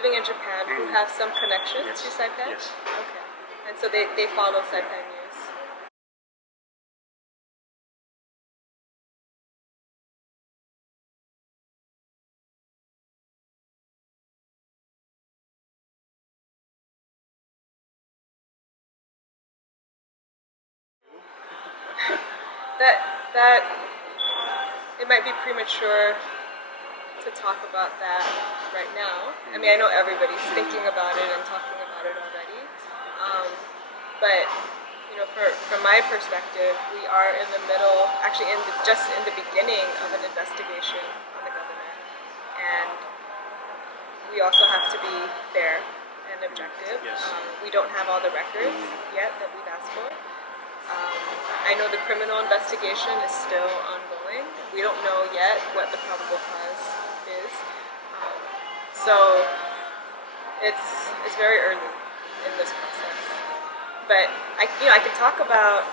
living in Japan who have some connections to Saipan? Yes. Okay. And so they follow Saipan news. That it might be premature to talk about that right now. I mean, I know everybody's thinking about it and talking about it already. But you know, from my perspective, we are in the middle, actually just in the beginning of an investigation on the government, and we also have to be fair and objective. Yes. We don't have all the records yet that we've asked for. I know the criminal investigation is still ongoing. We don't know yet what the probable cause is. So it's very early in this process. But I can talk about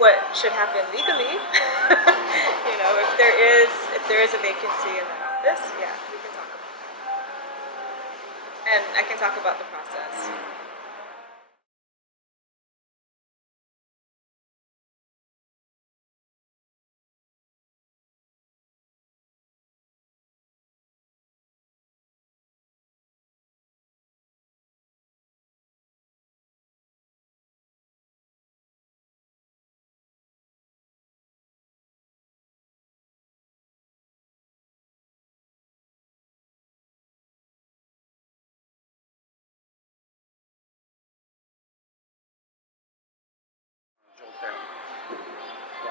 what should happen legally. You know, if there is a vacancy in the office, yeah, we can talk about that. And I can talk about the process.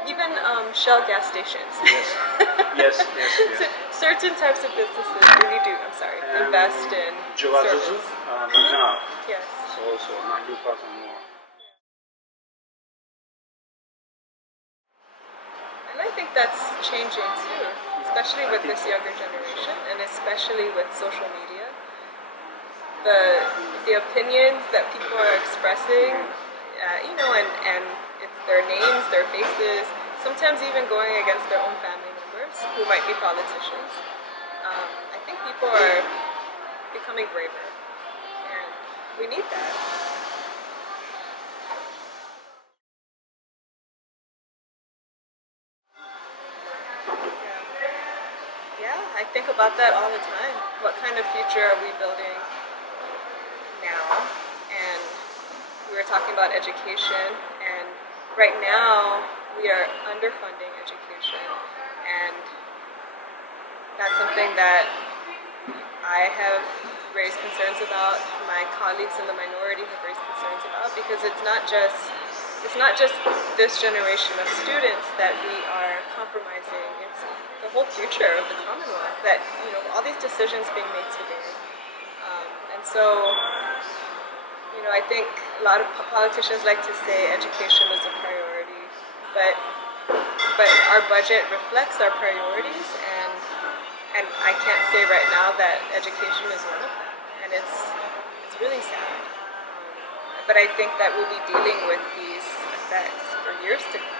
Even Shell gas stations. Yes. Certain types of businesses really do, invest in service. Yes. So 90% more. And I think that's changing too, especially with this younger generation, and especially with social media. The opinions that people are expressing, you know, and it's their names, their faces, sometimes even going against their own family members who might be politicians. I think people are becoming braver, and we need that. Yeah, I think about that all the time. What kind of future are we building now? And we were talking about education, and right now we are underfunding education, and that's something that I have raised concerns about, my colleagues in the minority have raised concerns about, because it's not just this generation of students that we are compromising, it's the whole future of the Commonwealth, that, you know, all these decisions being made today. And so, you know, I think a lot of politicians like to say education is a priority, but our budget reflects our priorities, and I can't say right now that education is one of them, and it's really sad. But I think that we'll be dealing with these effects for years to come.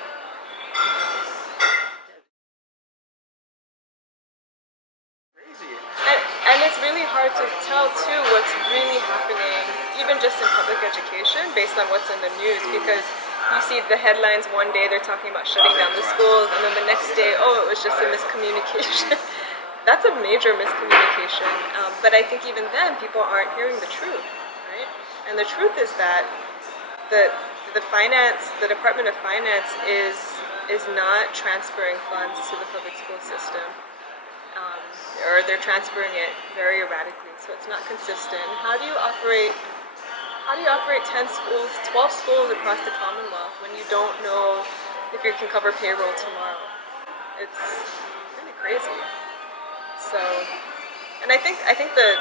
And it's really hard to tell too what's really happening, even just in public education, based on what's in the news, because you see the headlines one day they're talking about shutting down the schools, and then the next day, oh, it was just a miscommunication. That's a major miscommunication. But I think even then, people aren't hearing the truth, right? And the truth is that the Department of Finance is not transferring funds to the public school system, or they're transferring it very erratically, so it's not consistent. How do you operate 10 schools, 12 schools across the Commonwealth when you don't know if you can cover payroll tomorrow? It's really crazy. So, and I think the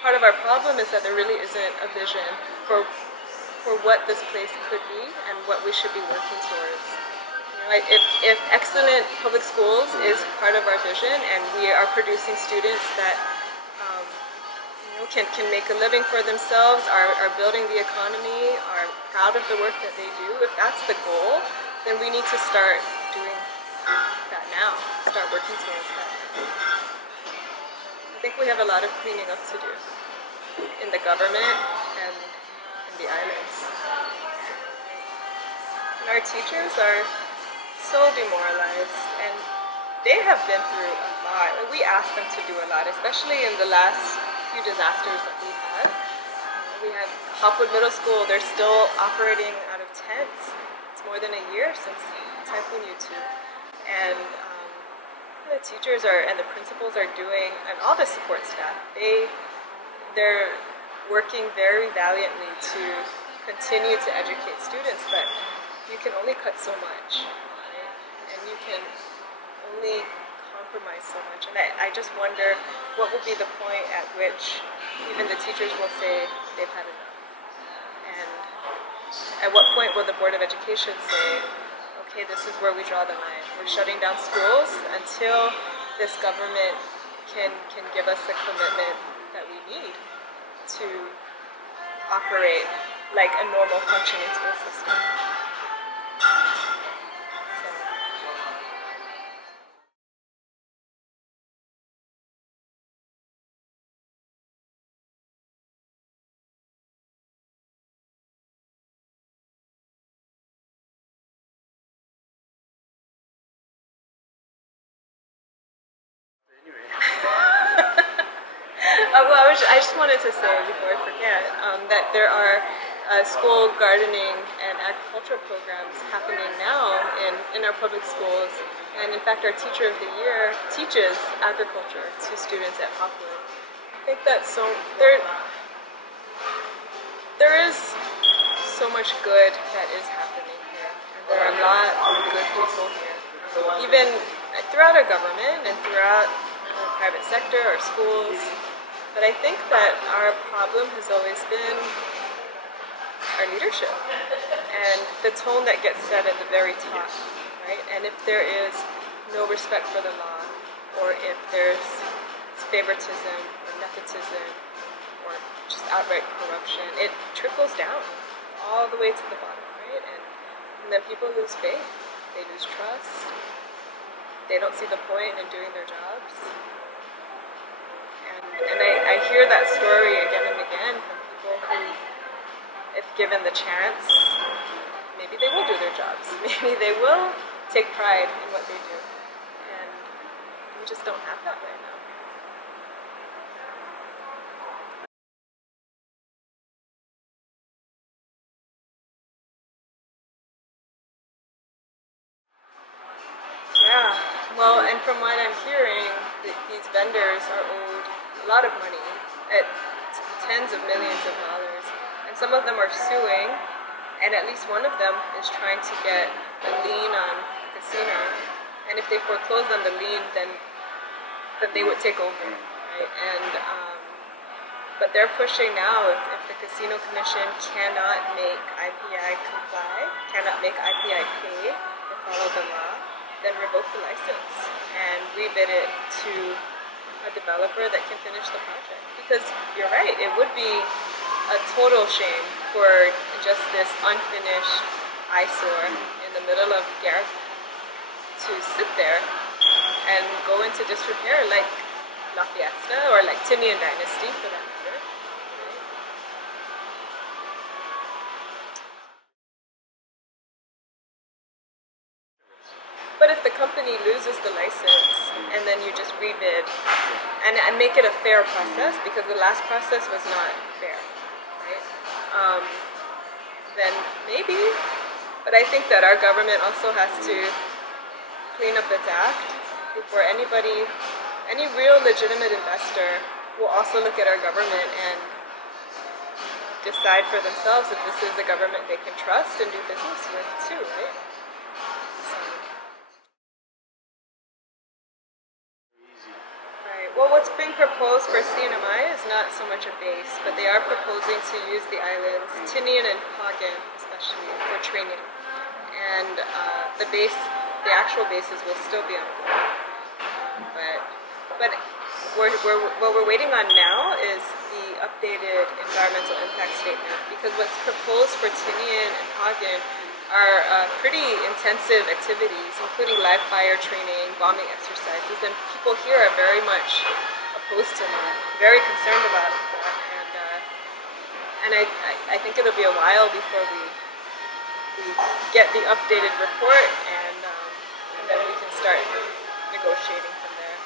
part of our problem is that there really isn't a vision for what this place could be and what we should be working towards. You know, if excellent public schools is part of our vision, and we are producing students that can make a living for themselves, are building the economy, are proud of the work that they do, if that's the goal, then we need to start doing that now, start working towards that. I think we have a lot of cleaning up to do in the government and in the islands. And our teachers are so demoralized, and they have been through a lot. Like, we asked them to do a lot, especially in the last few disasters that we had. We have Hopwood Middle School, they're still operating out of tents. It's more than a year since Typhoon U2. And the teachers and the principals are doing, and all the support staff, they're working very valiantly to continue to educate students, but you can only cut so much, right? And you can only compromise so much. And I just wonder what will be the point at which even the teachers will say they've had enough. And at what point will the Board of Education say, okay, this is where we draw the line. We're shutting down schools until this government can give us the commitment that we need to operate like a normal functioning school system. Well, I just wanted to say before I forget that there are school gardening and agricultural programs happening now in our public schools, and in fact our Teacher of the Year teaches agriculture to students at Hopwood. I think that there is so much good that is happening here, and there are a lot of good people here, even throughout our government and throughout the private sector, our schools. But I think that our problem has always been our leadership and the tone that gets set at the very top, right? And if there is no respect for the law, or if there's favoritism or nepotism or just outright corruption, it trickles down all the way to the bottom, right? And then people lose faith, they lose trust, they don't see the point in doing their jobs. And I hear that story again and again from people who, if given the chance, maybe they will do their jobs. Maybe they will take pride in what they do. And we just don't have that right now. Yeah, well, and from what I'm hearing, these vendors are owed a lot of money, at tens of millions of dollars, and some of them are suing, and at least one of them is trying to get a lien on the casino, and if they foreclose on the lien, then they would take over, right? And but they're pushing now, if the Casino Commission cannot make IPI comply, cannot make IPI pay or follow the law, then revoke the license and rebid it to a developer that can finish the project. Because you're right, it would be a total shame for just this unfinished eyesore in the middle of Gareth to sit there and go into disrepair like La Fiesta or like Timian Dynasty for that matter. Right? But if the company loses the license and then you just rebid and make it a fair process, because the last process was not fair, right? Then maybe, but I think that our government also has to clean up its act before any real legitimate investor will also look at our government and decide for themselves if this is a government they can trust and do business with too, right? Well, what's being proposed for CNMI is not so much a base, but they are proposing to use the islands, Tinian and Pagan especially, for training. And the actual bases will still be on board. But what we're waiting on now is the updated environmental impact statement, because what's proposed for Tinian and Pagan are pretty intensive activities, including live fire training, bombing exercises, and people here are very much opposed to that, very concerned about it, and I think it'll be a while before we get the updated report, and then we can start negotiating from there.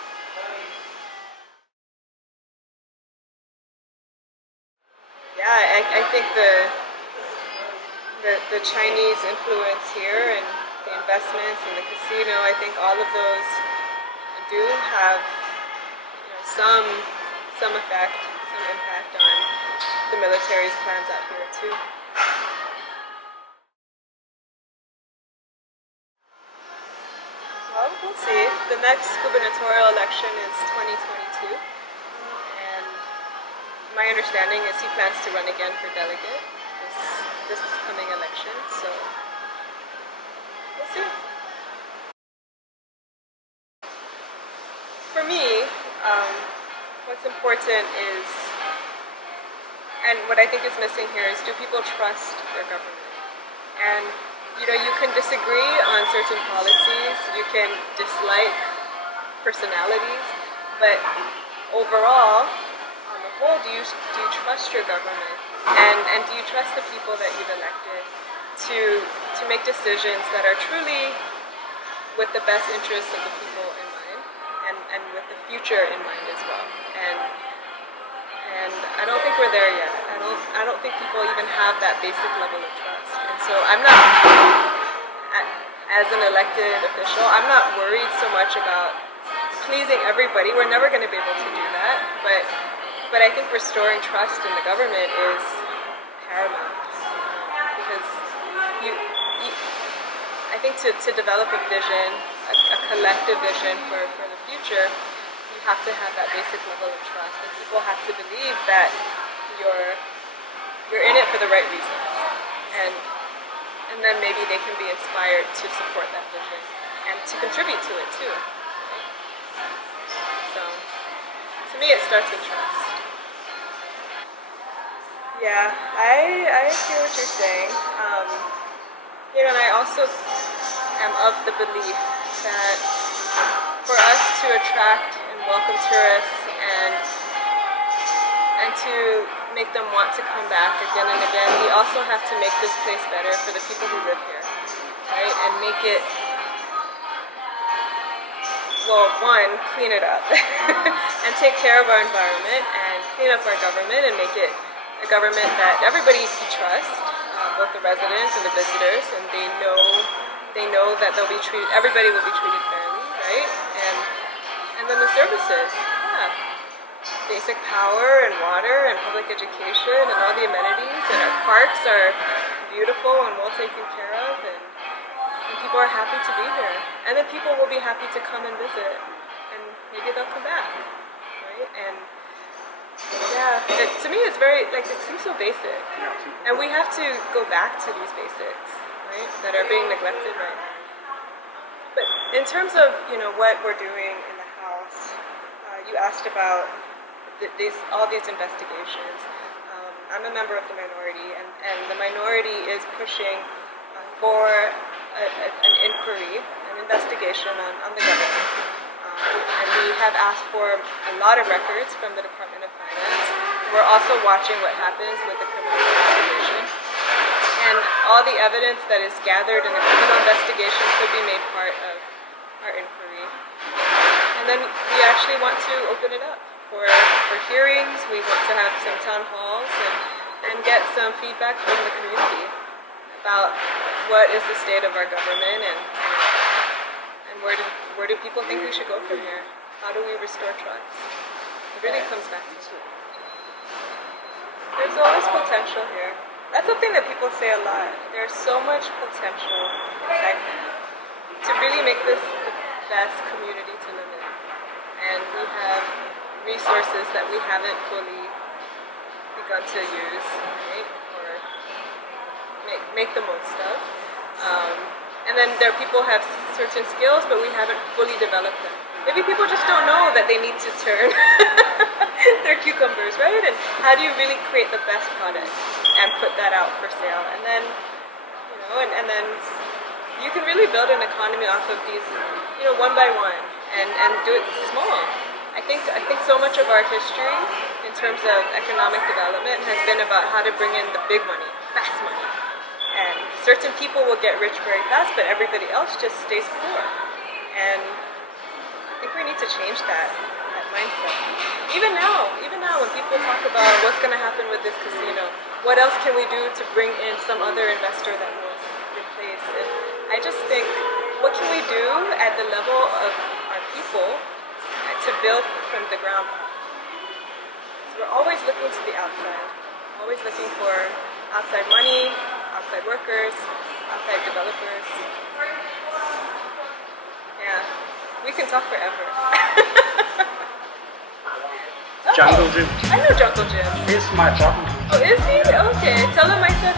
Yeah, I think the Chinese influence here and the investments and the casino, I think all of those do have some effect, some impact on the military's plans out here too. Well, we'll see. The next gubernatorial election is 2022, and my understanding is he plans to run again for delegate this coming election, so we'll see. For me, what's important is, and what I think is missing here is, do people trust their government? And you can disagree on certain policies, you can dislike personalities, but overall, on the whole, do you trust your government? And do you trust the people that you've elected to make decisions that are truly with the best interests of the people in mind, and with the future in mind as well? And I don't think we're there yet. I don't think people even have that basic level of trust. And so I'm not, as an elected official, I'm not worried so much about pleasing everybody. We're never going to be able to do that. But I think restoring trust in the government is paramount, because I think to develop a vision, a collective vision for the future, you have to have that basic level of trust, and people have to believe that you're in it for the right reasons, and then maybe they can be inspired to support that vision and to contribute to it too. Right? So to me, it starts with trust. Yeah, I hear what you're saying. And I also am of the belief that for us to attract and welcome tourists and to make them want to come back again and again, we also have to make this place better for the people who live here, right? And make it, well, one, clean it up and take care of our environment and clean up our government and make it a government that everybody can trust, both the residents and the visitors, and they know that they'll be treated, everybody will be treated fairly, right? And then the services, basic power and water and public education and all the amenities, and our parks are beautiful and well taken care of, and people are happy to be here, and then people will be happy to come and visit, and maybe they'll come back, right? And to me it's very, it seems so basic, and we have to go back to these basics, right, that are being neglected right now. But in terms of what we're doing in the House, you asked about all these investigations. I'm a member of the minority, and the minority is pushing for an inquiry, an investigation on the government. And we have asked for a lot of records from the Department of Finance. We're also watching what happens with the criminal investigation. And all the evidence that is gathered in the criminal investigation could be made part of our inquiry. And then we actually want to open it up for hearings. We want to have some town halls and get some feedback from the community about what is the state of our government, and where do people think we should go from here? How do we restore trust? It really comes back to it. There's always potential here. That's something that people say a lot. There's so much potential in Saipan to really make this the best community to live in. And we have resources that we haven't fully begun to use, right? Or make the most of. And then there are people who have certain skills, but we haven't fully developed them. Maybe people just don't know that they need to turn their cucumbers, right? And how do you really create the best product and put that out for sale? And then, and then you can really build an economy off of these, one by one, and do it small. I think so much of our history in terms of economic development has been about how to bring in the big money, fast money. And certain people will get rich very fast, but everybody else just stays poor. And I think we need to change that mindset. Even now when people talk about what's going to happen with this casino, what else can we do to bring in some other investor that will replace it? I just think, what can we do at the level of our people to build from the ground up? So we're always looking to the outside, always looking for outside money, outside workers, outside developers. Yeah, we can talk forever. Jungle Jim. I know Jungle Jim. He's my partner. Oh, is he? Okay, tell him I said